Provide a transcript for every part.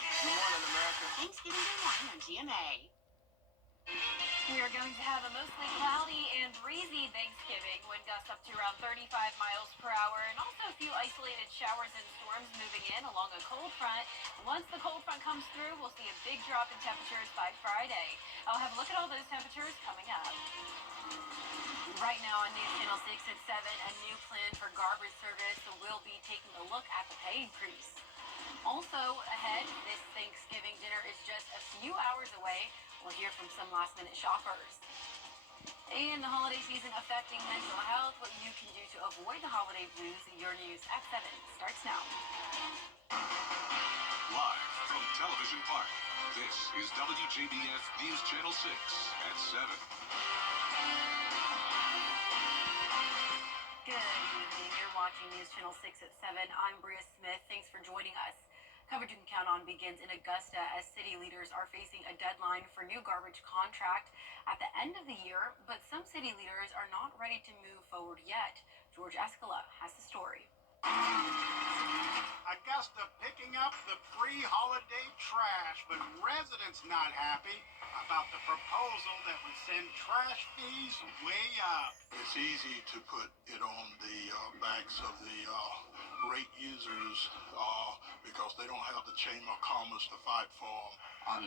Good morning, America. Thanksgiving Day morning on GMA. We are going to have a mostly cloudy and breezy Thanksgiving. Wind gusts up to around 35 miles per hour, and also a few isolated showers and storms moving in along a cold front. Once the cold front comes through, we'll see a big drop in temperatures by Friday. I'll have a look at all those temperatures coming up. Right now on News Channel 6 at 7, a new plan for garbage service. So we'll be taking a look at the pay increase. Also ahead, this Thanksgiving dinner is just a few hours away. We'll hear from some last-minute shoppers. And the holiday season affecting mental health, what you can do to avoid the holiday blues. Your News at 7 starts now. Live from Television Park, this is WJBF News Channel 6 at 7. Good evening. You're watching News Channel 6 at 7. I'm Bria Smith. Thanks for joining us. Coverage you can count on begins in Augusta as city leaders are facing a deadline for new garbage contract at the end of the year, but some city leaders are not ready to move forward yet. George Escala has the story. Augusta picking up the pre-holiday trash, but residents not happy about the proposal that would send trash fees way up. It's easy to put it on the backs of the rate users because they don't have the chamber of commerce to fight for them. On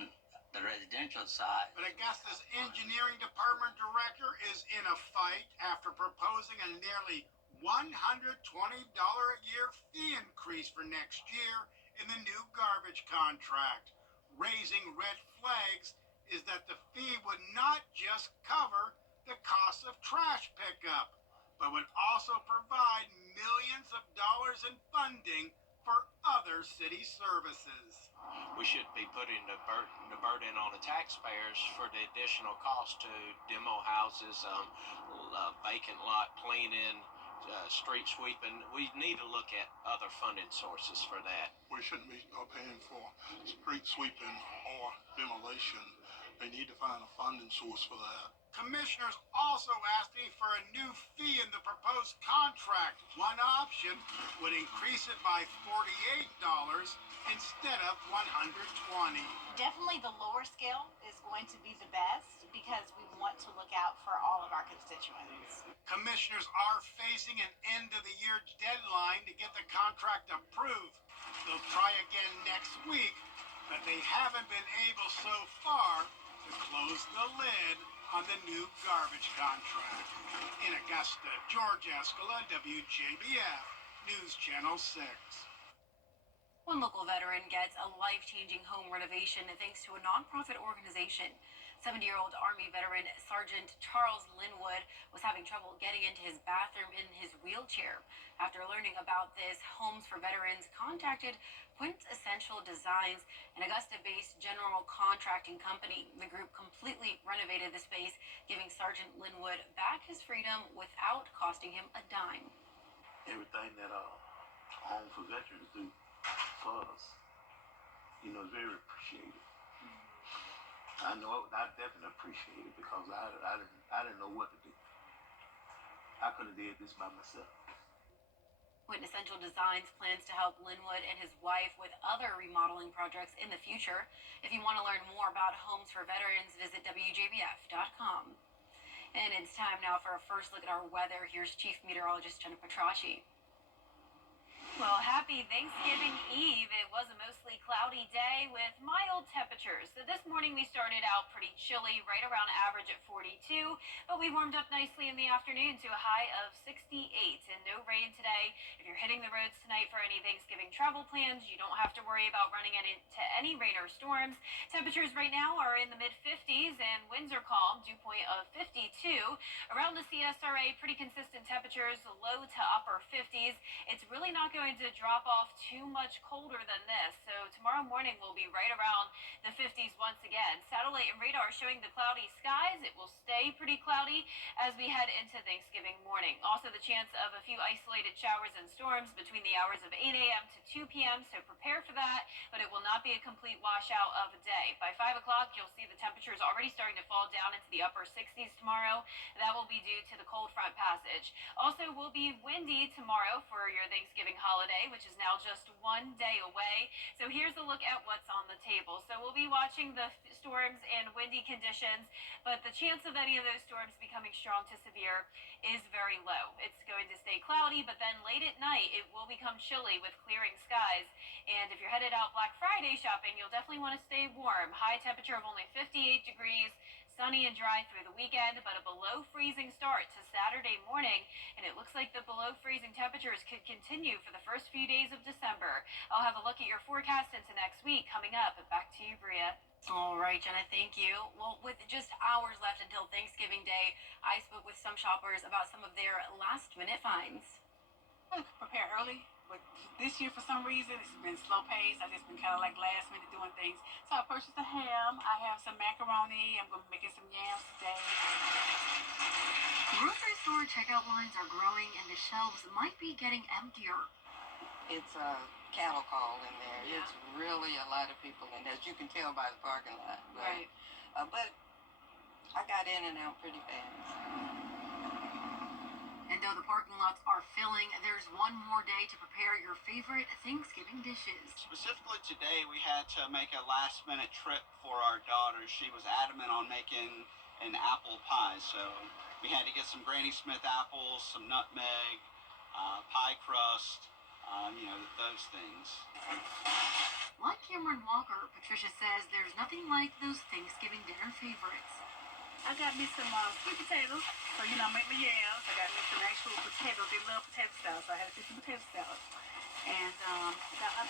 the residential side. But Augusta's engineering department director is in a fight after proposing a nearly $120 a year fee increase for next year in the new garbage contract. Raising red flags is that the fee would not just cover the cost of trash pickup, but would also provide millions of dollars in funding for other city services. We should be putting the burden on the taxpayers for the additional cost to demo houses, vacant lot cleaning, street sweeping. We need to look at other funding sources for that. We shouldn't be paying for street sweeping or demolition. They need to find a funding source for that. Commissioners also asking for a new fee in the proposed contract. One option would increase it by $48 instead of $120. Definitely the lower scale is going to be the best because we want to look out for all of our constituents. Commissioners are facing an end-of-the-year deadline to get the contract approved. They'll try again next week, but they haven't been able so far to close the lid on the new garbage contract. In Augusta, George Escala, WJBF, News Channel 6. One local veteran gets a life-changing home renovation thanks to a nonprofit organization. 70-year-old Army veteran Sergeant Charles Linwood was having trouble getting into his bathroom in his wheelchair. After learning about this, Homes for Veterans contacted Quintessential Designs, an Augusta-based general contracting company. The group completely renovated the space, giving Sergeant Linwood back his freedom without costing him a dime. Everything that Home for Veterans do for us, is very appreciated. I know I definitely appreciate it because I didn't know what to do. I could have did this by myself. Quintessential Designs plans to help Linwood and his wife with other remodeling projects in the future. If you want to learn more about Homes for Veterans, visit WJBF.com. And it's time now for a first look at our weather. Here's Chief Meteorologist Jenna Petracci. Well, happy Thanksgiving Eve. It was a mostly cloudy day with mild temperatures. So this morning we started out pretty chilly, right around average at 42, but we warmed up nicely in the afternoon to a high of 68 and no rain today. If you're hitting the roads tonight for any Thanksgiving travel plans, you don't have to worry about running into any rain or storms. Temperatures right now are in the mid-50s and winds are calm, dew point of 52. Around the CSRA, pretty consistent temperatures, low to upper 50s. It's really not going to drop off too much colder than this. So tomorrow morning will be right around the 50s once again. Satellite and radar showing the cloudy skies. It will stay pretty cloudy as we head into Thanksgiving morning. Also the chance of a few isolated showers and storms between the hours of 8 a.m. to 2 p.m. So prepare for that, but it will not be a complete washout of a day. By 5 o'clock, you'll see the temperatures already starting to fall down into the upper 60s tomorrow. That will be due to the cold front passage. Also will be windy tomorrow for your Thanksgiving holiday, which is now just one day away. So here's a look at what's on the we'll be watching the storms and windy conditions, but the chance of any of those storms becoming strong to severe is very low. It's going to stay cloudy, but then late at night it will become chilly with clearing skies. And if you're headed out Black Friday shopping, you'll definitely want to stay warm. High temperature of only 58 degrees. Sunny and dry through the weekend, but a below freezing start to Saturday morning, and it looks like the below freezing temperatures could continue for the first few days of December. I'll have a look at your forecast into next week coming up. Back to you, Bria. All right, Jenna, thank you. Well, with just hours left until Thanksgiving Day, I spoke with some shoppers about some of their last-minute finds. Prepare early, but this year for some reason it's been slow paced. I just been kind of like last minute doing things. So I purchased a ham. I have some macaroni. I'm gonna be making some yams today. Grocery store checkout lines are growing and the shelves might be getting emptier. It's a cattle call in there. Yeah. It's really a lot of people in there, as you can tell by the parking lot. Right. But I got in and out pretty fast. And though the parking lots are filling, there's one more day to prepare your favorite Thanksgiving dishes. Specifically today, we had to make a last-minute trip for our daughter. She was adamant on making an apple pie, so we had to get some Granny Smith apples, some nutmeg, pie crust, those things. Like Cameron Walker, Patricia says there's nothing like those Thanksgiving dinner favorites. I got me some sweet potatoes. So, I make my yams. I got me some actual potatoes. They love potato salad, so I had to fix some potato salad. And I'm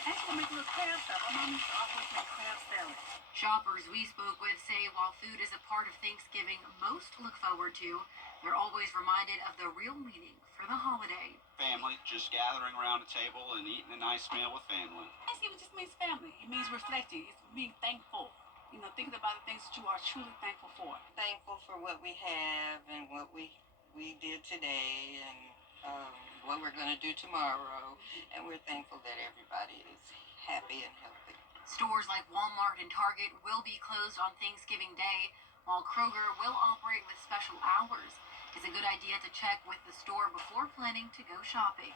actually going to make a little crab salad. My mom used to always make crab salad. Shoppers we spoke with say while food is a part of Thanksgiving most look forward to, they're always reminded of the real meaning for the holiday. Family, just gathering around a table and eating a nice meal with family. Thanksgiving just means family. It means reflecting. It's being thankful. Thinking about the things that you are truly thankful for. Thankful for what we have and what we did today and what we're going to do tomorrow. And we're thankful that everybody is happy and healthy. Stores like Walmart and Target will be closed on Thanksgiving Day, while Kroger will operate with special hours. It's a good idea to check with the store before planning to go shopping.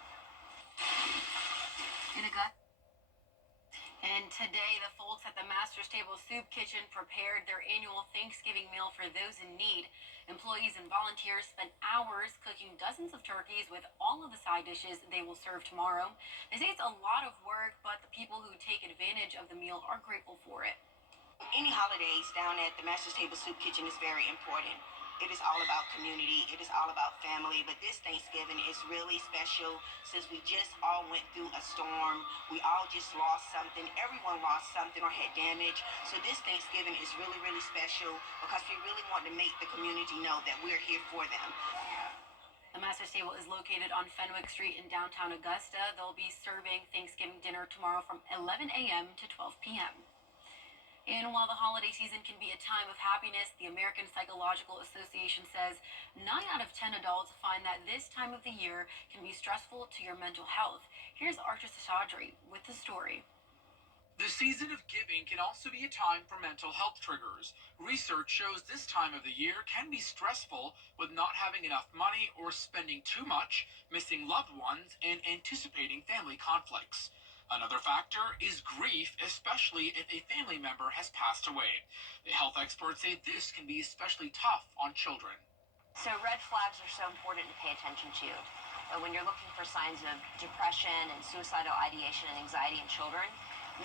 And today, the folks at the Master's Table Soup Kitchen prepared their annual Thanksgiving meal for those in need. Employees and volunteers spent hours cooking dozens of turkeys with all of the side dishes they will serve tomorrow. They say it's a lot of work, but the people who take advantage of the meal are grateful for it. Any holidays down at the Master's Table Soup Kitchen is very important. It is all about community. It is all about family. But this Thanksgiving is really special since we just all went through a storm. We all just lost something. Everyone lost something or had damage. So this Thanksgiving is really, really special because we really want to make the community know that we're here for them. The Master's Table is located on Fenwick Street in downtown Augusta. They'll be serving Thanksgiving dinner tomorrow from 11 a.m. to 12 p.m. And while the holiday season can be a time of happiness, the American Psychological Association says 9 out of 10 adults find that this time of the year can be stressful to your mental health. Here's Archer Sashadri with the story. The season of giving can also be a time for mental health triggers. Research shows this time of the year can be stressful with not having enough money or spending too much, missing loved ones, and anticipating family conflicts. Another factor is grief, especially if a family member has passed away. The health experts say this can be especially tough on children. So red flags are so important to pay attention to. When you're looking for signs of depression and suicidal ideation and anxiety in children,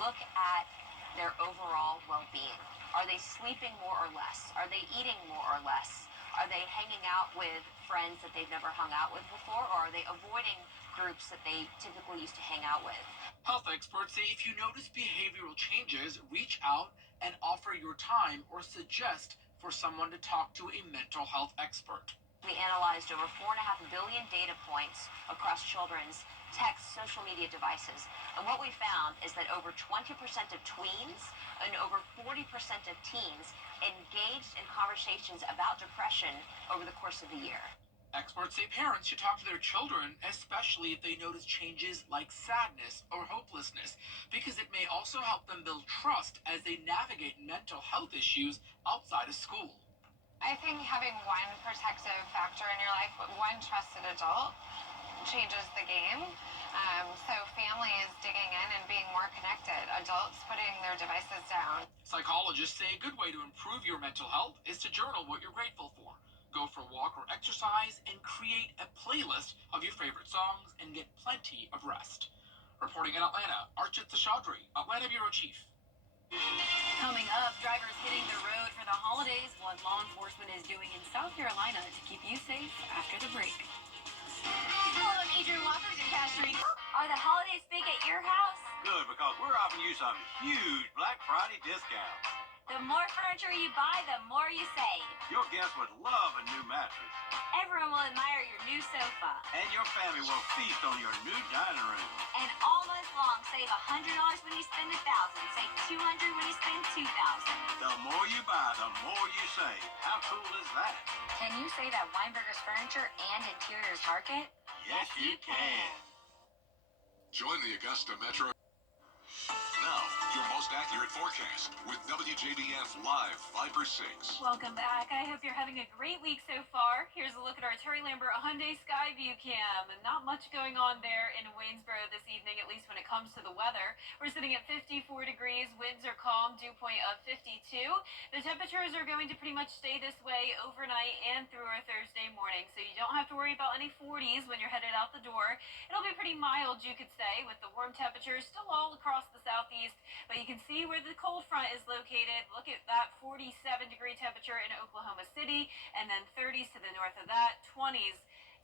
look at their overall well-being. Are they sleeping more or less? Are they eating more or less? Are they hanging out with friends that they've never hung out with before, or are they avoiding groups that they typically used to hang out with? Health experts say if you notice behavioral changes, reach out and offer your time or suggest for someone to talk to a mental health expert. We analyzed over 4.5 billion data points across children's text, social media devices. And what we found is that over 20% of tweens and over 40% of teens engaged in conversations about depression over the course of the year. Experts say parents should talk to their children, especially if they notice changes like sadness or hopelessness, because it may also help them build trust as they navigate mental health issues outside of school. I think having one protective factor in your life, one trusted adult, changes the game. So family is digging in and being more connected. Adults putting their devices down. Psychologists say a good way to improve your mental health is to journal what you're grateful for. Go for a walk or exercise and create a playlist of your favorite songs and get plenty of rest. Reporting in Atlanta, Archit Seshadri, Atlanta Bureau Chief. Coming up, drivers hitting the road for the holidays, what law enforcement is doing in South Carolina to keep you safe after the break. Hello, I'm Adrian Walker in Cash Street. Are the holidays big at your house? Good, because we're offering you some huge Black Friday discounts. The more furniture you buy, the more you save. Your guests would love a new mattress. Everyone will admire your new sofa. And your family will feast on your new dining room. And all month long, save $100 when you spend $1,000. Save $200 when you spend $2,000. The more you buy, the more you save. How cool is that? Can you say that Weinberger's Furniture and Interiors Market? Yes, you can. Join the Augusta Metro. Now, your most accurate forecast with WJBF Live 5/6. Welcome back. I hope you're having a great week so far. Here's a look at our Terry Lambert Hyundai Skyview cam. Not much going on there in Waynesboro this evening, at least when it comes to the weather. We're sitting at 54 degrees. Winds are calm, dew point of 52. The temperatures are going to pretty much stay this way overnight and through our Thursday morning, so you don't have to worry about any 40s when you're headed out the door. It'll be pretty mild, you could say, with the warm temperatures still all across the southeast, but you can see where the cold front is located. Look at that 47-degree temperature in Oklahoma City, and then 30s to the north of that, 20s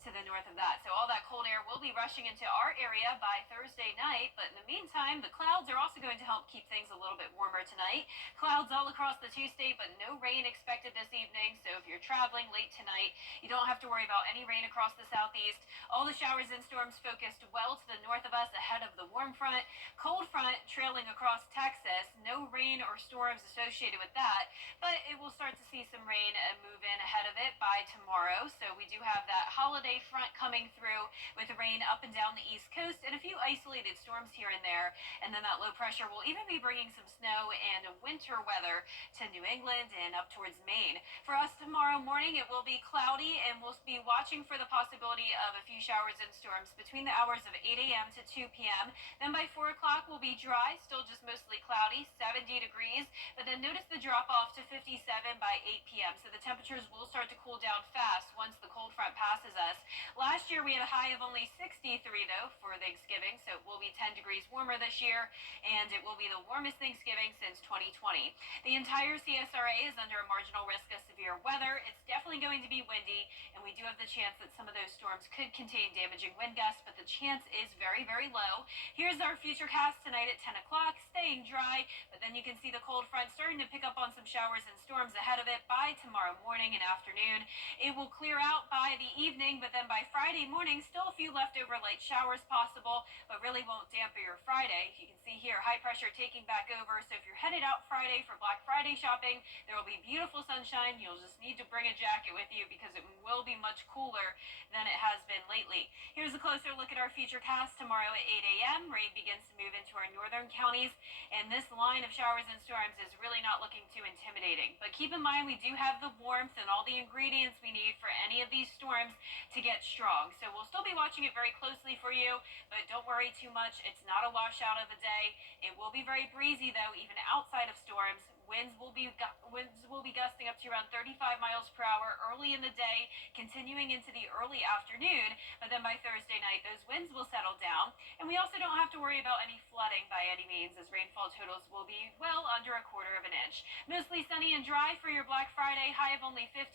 to the north of that. So all that cold air will be rushing into our area by Thursday night, but in the meantime, the clouds are also going to help keep things a little bit warmer tonight. Clouds all across the two-state, but no rain expected this evening, so if you're traveling late tonight, you don't have to worry about any rain across the southeast. All the showers and storms focused well to the north of us ahead of the warm front. Cold front trailing across Texas. No rain or storms associated with that, but it will start to see some rain and move in ahead of it by tomorrow. So we do have that holiday front coming through with rain up and down the east coast and a few isolated storms here and there. And then that low pressure will even be bringing some snow and winter weather to New England and up towards Maine. For us tomorrow morning, it will be cloudy, and we'll be watching for the possibility of a few showers and storms between the hours of 8 a.m. to 2 p.m. Then by 4 o'clock, we'll be dry, still just mostly cloudy, 70 degrees. But then notice the drop off to 57 by 8 p.m. So the temperatures will start to cool down fast once the cold front passes us. Last year, we had a high of only 63, though, for Thanksgiving, so it will be 10 degrees warmer this year, and it will be the warmest Thanksgiving since 2020. The entire CSRA is under a marginal risk of severe weather. It's definitely going to be windy, and we do have the chance that some of those storms could contain damaging wind gusts, but the chance is very, very low. Here's our futurecast tonight at 10 o'clock, staying dry, but then you can see the cold front starting to pick up on some showers and storms ahead of it by tomorrow morning and afternoon. It will clear out by the evening, but then by Friday morning, still a few leftover light showers possible, but really won't dampen your Friday. You can see here, high pressure taking back over, so if you're headed out Friday for Black Friday shopping, there will be beautiful sunshine. You'll just need to bring a jacket with you because it will be much cooler than it has been lately. Here's a closer look at our futurecast tomorrow at 8 a.m. Rain begins to move into our northern counties, and this line of showers and storms is really not looking too intimidating. But keep in mind, we do have the warmth and all the ingredients we need for any of these storms to get strong. So we'll still be watching it very closely for you, but don't worry too much. It's not a washout of a day. It will be very breezy, though, even outside of storms. Winds will be gusting up to around 35 miles per hour early in the day, continuing into the early afternoon. But then by Thursday night, those winds will settle down. And we also don't have to worry about any flooding by any means, as rainfall totals will be well under a quarter of an inch. Mostly sunny and dry for your Black Friday, high of only 58.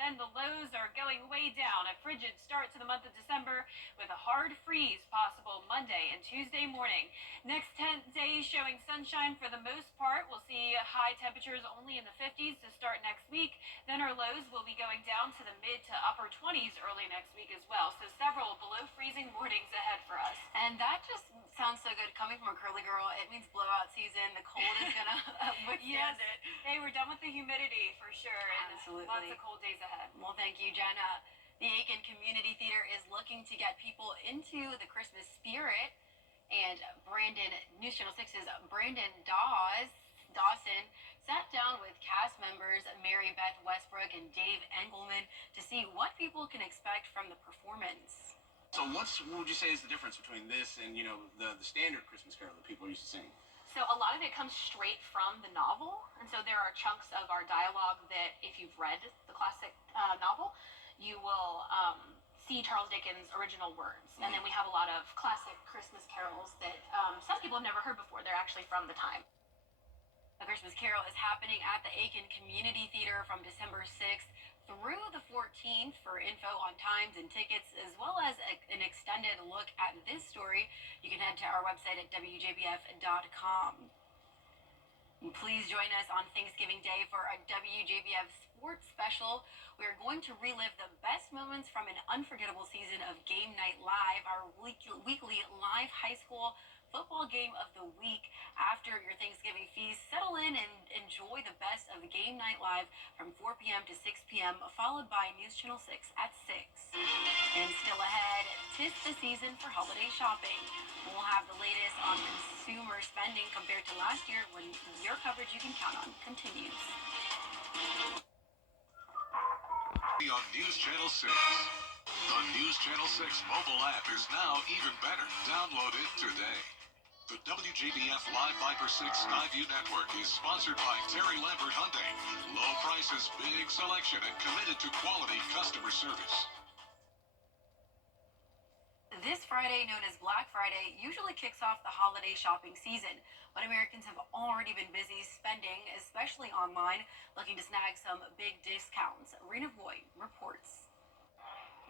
Then the lows are going way down. A frigid start to the month of December with a hard freeze possible Monday and Tuesday morning. Next 10 days showing sunshine for the most part. We'll see high temperatures only in the 50s to start next week. Then our lows will be going down to the mid to upper 20s early next week as well. So several below freezing mornings ahead for us. And that just sounds so good coming from a curly girl. It means blowout season. The cold is gonna withstand it. Hey, we're done with the humidity for sure. And Absolutely. lots of cold days ahead. Well, thank you, Jenna. The Aiken Community Theater is looking to get people into the Christmas spirit. And News Channel 6's Brandon Dawson sat down with cast members Mary Beth Westbrook and Dave Engelman to see what people can expect from the performance. So what would you say is the difference between this and, the standard Christmas Carol that people are used to singing? So a lot of it comes straight from the novel, and so there are chunks of our dialogue that, if you've read the classic novel, you will see Charles Dickens' original words. And then we have a lot of classic Christmas carols that some people have never heard before. They're actually from the time. A Christmas Carol is happening at the Aiken Community Theater from December 6th through the 14th. For info on times and tickets, as well as an extended look at this story, you can head to our website at WJBF.com. Please join us on Thanksgiving Day for a WJBF sports special. We are going to relive the best moments from an unforgettable season of Game Night Live, our weekly live high school football game of the week. After your Thanksgiving feast, settle in and enjoy the best of Game Night Live from 4 p.m. to 6 p.m., followed by News Channel 6 at 6. And still ahead, 'tis the season for holiday shopping. We'll have the latest on consumer spending compared to last year when your coverage you can count on continues. On News Channel 6. The News Channel 6 mobile app is now even better. Download it today. The WJBF Live Viper 6 Skyview Network is sponsored by Terry Lambert Hyundai. Low prices, big selection, and committed to quality customer service. This Friday, known as Black Friday, usually kicks off the holiday shopping season, but Americans have already been busy spending, especially online, looking to snag some big discounts. Rena Voigt reports.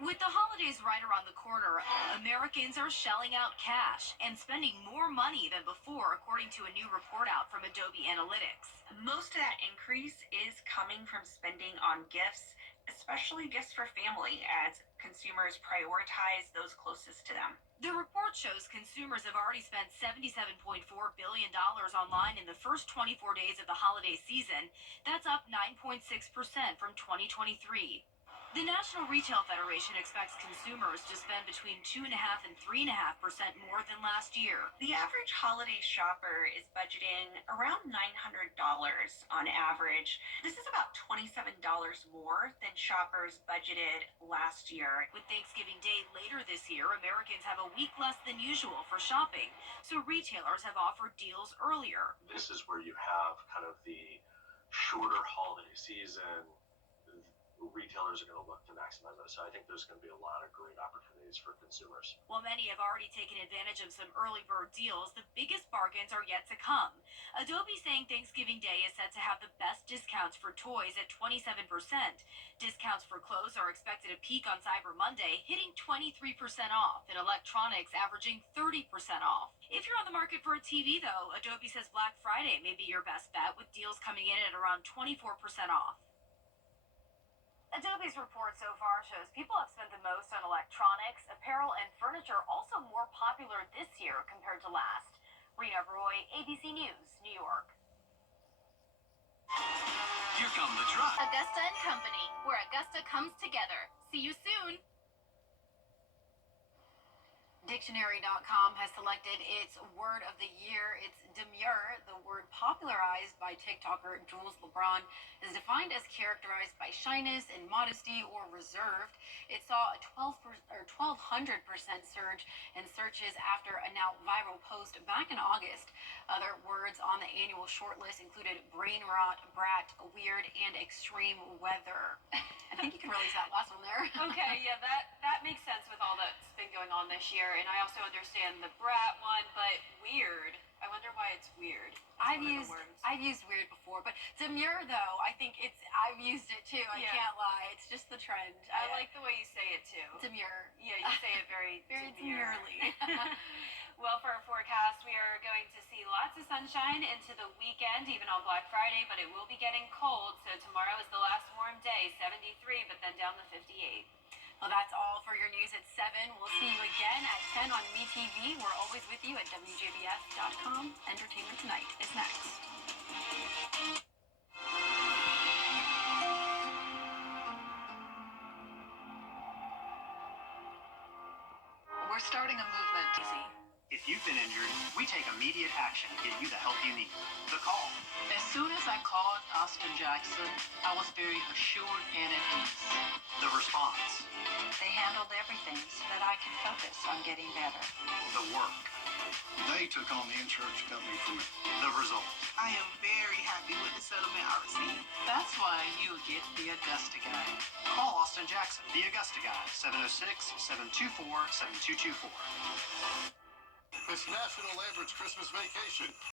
With the holidays right around the corner, Americans are shelling out cash and spending more money than before, according to a new report out from Adobe Analytics. Most of that increase is coming from spending on gifts, especially gifts for family, as consumers prioritize those closest to them. The report shows consumers have already spent $77.4 billion online in the first 24 days of the holiday season. That's up 9.6% from 2023. The National Retail Federation expects consumers to spend between 2.5% and 3.5% more than last year. The average holiday shopper is budgeting around $900 on average. This is about $27 more than shoppers budgeted last year. With Thanksgiving Day later this year, Americans have a week less than usual for shopping, so retailers have offered deals earlier. This is where you have kind of the shorter holiday season. Retailers are going to look to maximize that. So I think there's going to be a lot of great opportunities for consumers. While many have already taken advantage of some early bird deals, the biggest bargains are yet to come. Adobe saying Thanksgiving Day is set to have the best discounts for toys at 27%. Discounts for clothes are expected to peak on Cyber Monday, hitting 23% off, and electronics averaging 30% off. If you're on the market for a TV, though, Adobe says Black Friday may be your best bet, with deals coming in at around 24% off. Adobe's report so far shows people have spent the most on electronics, apparel, and furniture, also more popular this year compared to last. Rena Roy, ABC News, New York. Here come the truck. Augusta & Company, where Augusta comes together. See you soon. Dictionary.com has selected its word of the year. It's demure. The word popularized by TikToker Jules LeBron is defined as characterized by shyness and modesty or reserved. It saw a 1,200% surge in searches after a now viral post back in August. Other words on the annual shortlist included brain rot, brat, weird, and extreme weather. I think you can release that last one there. Okay, yeah, that makes sense with all that's been going on this year, and I also understand the brat one, but weird. I wonder why it's weird. I've used weird before, but demure though, I think I've used it too. I can't lie. It's just the trend. I like the way you say it too. Demure. Yeah, you say it very demurely. Well, for our forecast, we are going to see lots of sunshine into the weekend, even on Black Friday, but it will be getting cold. So tomorrow is the last warm day, 73, but then down to 58. Well, that's all for your news at 7. We'll see you again at 10 on MeTV. We're always with you at WJBF.com. Entertainment Tonight is next. We're starting a movement. If you've been injured, we take immediate action to get you the help you need. The call. As soon as I called Austin Jackson, I was very assured and at ease. The response. They handled everything so that I could focus on getting better. The work. They took on the insurance company for me. The result. I am very happy with the settlement I received. That's why you get the Augusta Guy. Call Austin Jackson, the Augusta Guy, 706-724-7224. It's National Lambert's Christmas Vacation.